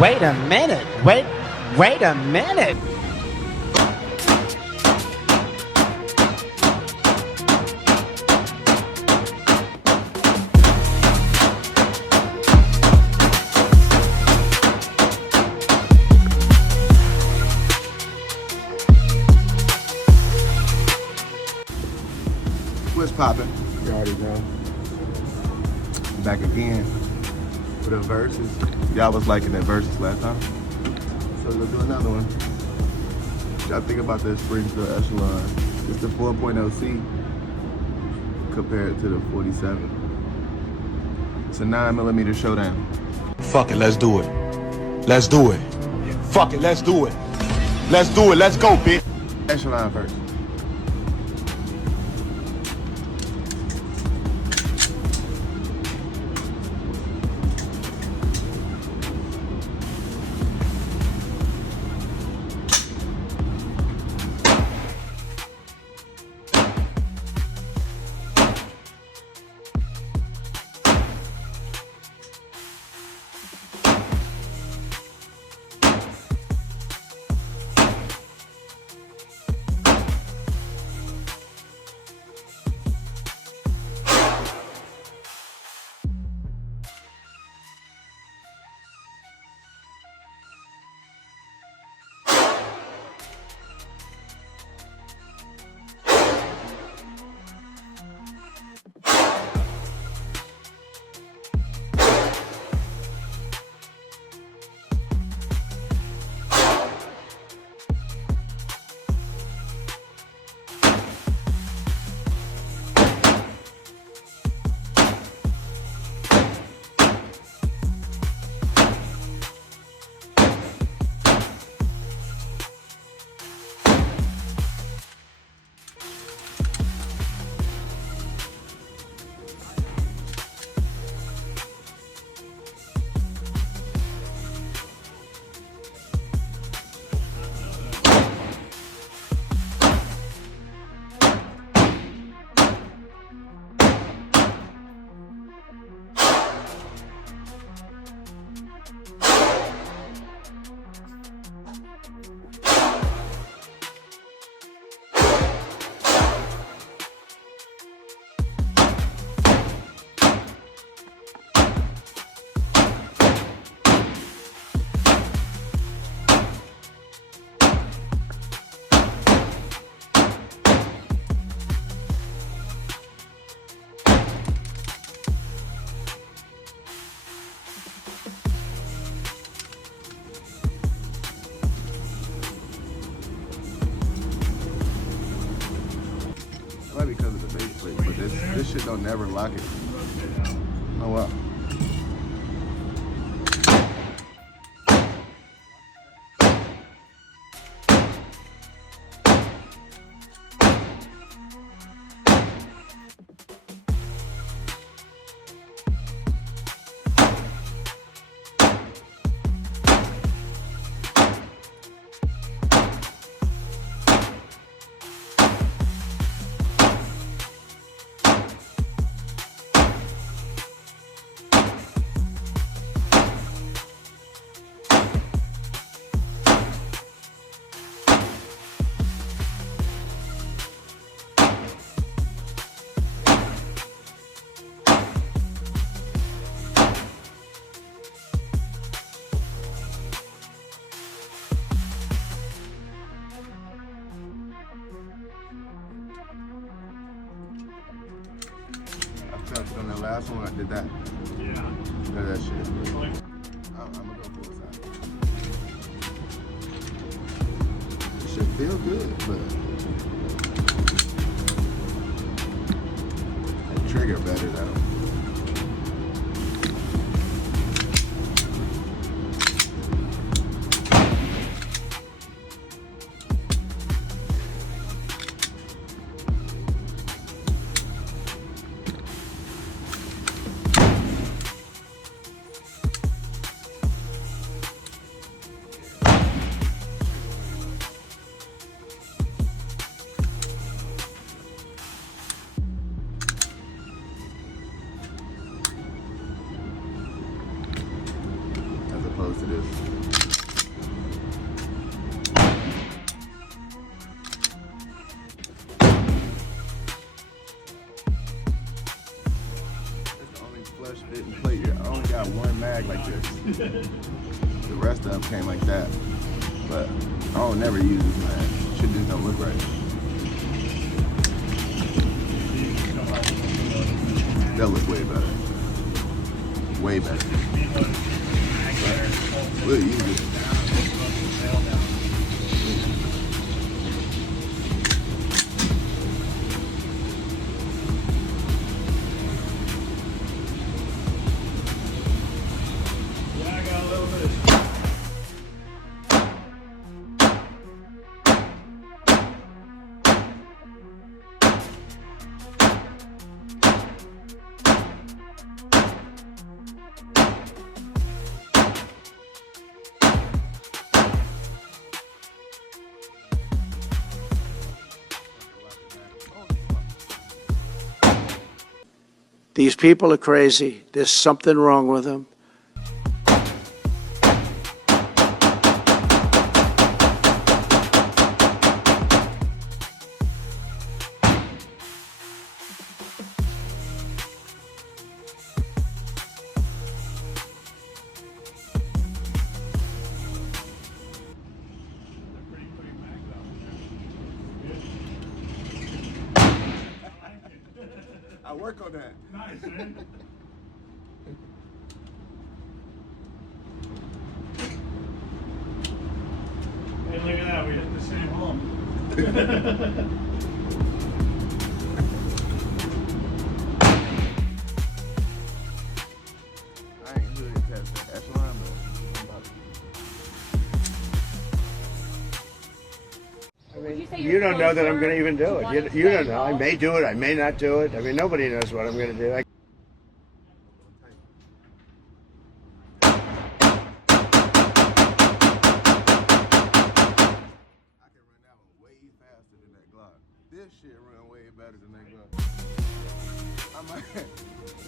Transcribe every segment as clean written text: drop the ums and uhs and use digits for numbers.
Wait a minute. Wait a minute. What's poppin'? You already know. Back again for the verses. Y'all was liking that verses last time, so we'll do another one. What y'all think about that Springfield Echelon? It's the 4.0C compared to the 47. It's a 9mm showdown. Fuck it, let's do it. Let's do it. Fuck it, let's do it. Let's do it, let's go, bitch. Echelon first. Probably because of the base plate, but this shit don't never lock it. Oh wow. On the last one, I did that. Yeah. Did that shit. I'm gonna go full side. It should feel good, but that trigger better though. close to this. It's the only flush fit and plate here. I only got one mag like this. The rest of them came like that. But I don't never use this mag. Shit just don't look right. That looks way better. Way better. But we'll use it. These people are crazy. There's something wrong with them. I work on that. Nice, man. Hey, look at that. We hit the same home. I ain't really test that Echelon, but I'm about to. You don't know that I'm going to even do it. You don't know. I may do it. I may not do it. I mean, nobody knows what I'm going to do. I can run that one way faster than that Glock. This shit run way better than that Glock.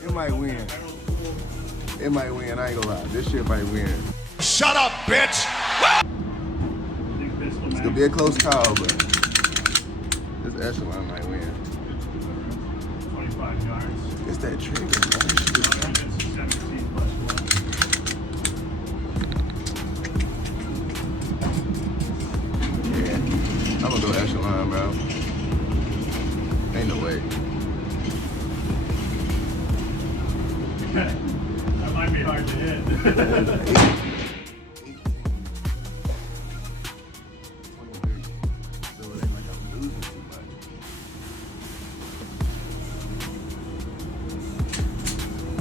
It might win. It might win. I ain't gonna lie. This shit might win. Shut up, bitch! It's gonna be a close call, but this Echelon might win. 25 yards. It's that trigger, man. It's 17 plus 1. Yeah. I'm gonna go Echelon, bro. Ain't no way. That might be hard to hit. 18, 23. So it ain't like I'm losing too much.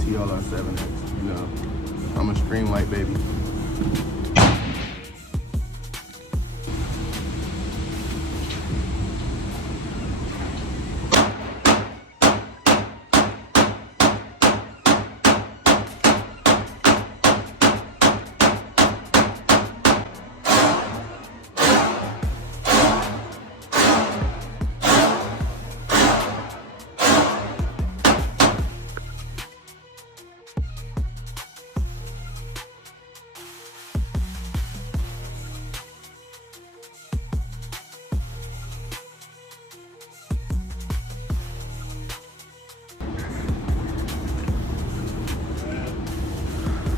TLR 7X, you know. I'm a stream light baby.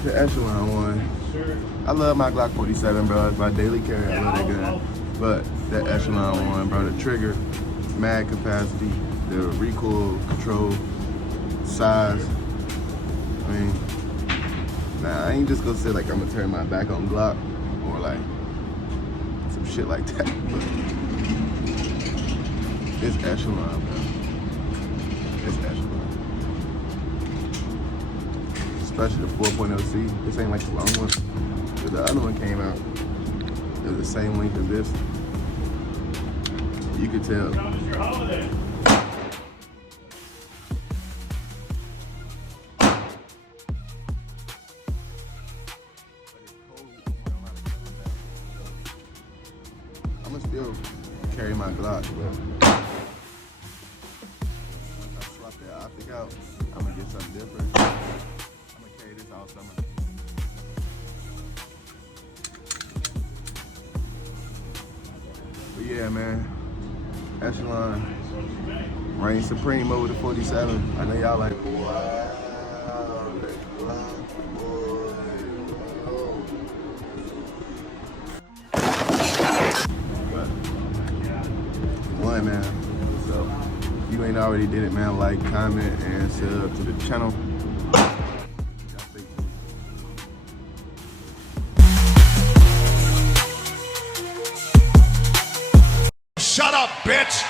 The Echelon one. Sure. I love my Glock 47, bro. It's my daily carry. I love that gun. But that Echelon one, bro, the trigger, mag capacity, the recoil control, size. I mean, nah, I ain't just gonna say like I'm gonna turn my back on Glock or like some shit like that. But it's Echelon, bro. It's Echelon. Especially the 4.0C. This ain't like the long one. But the other one came out. It was the same length as this. You could tell. How was your holiday? I'm gonna still carry my Glock, but once I swap that optic out, I'm gonna get something different. I'm gonna carry this all summer. yeah, man. Echelon reigns supreme over the 47. I know y'all like, wow, that Glock boy. But, one, man. So, if you ain't already did it, man, like, comment, and sub to the channel. Shut up, bitch!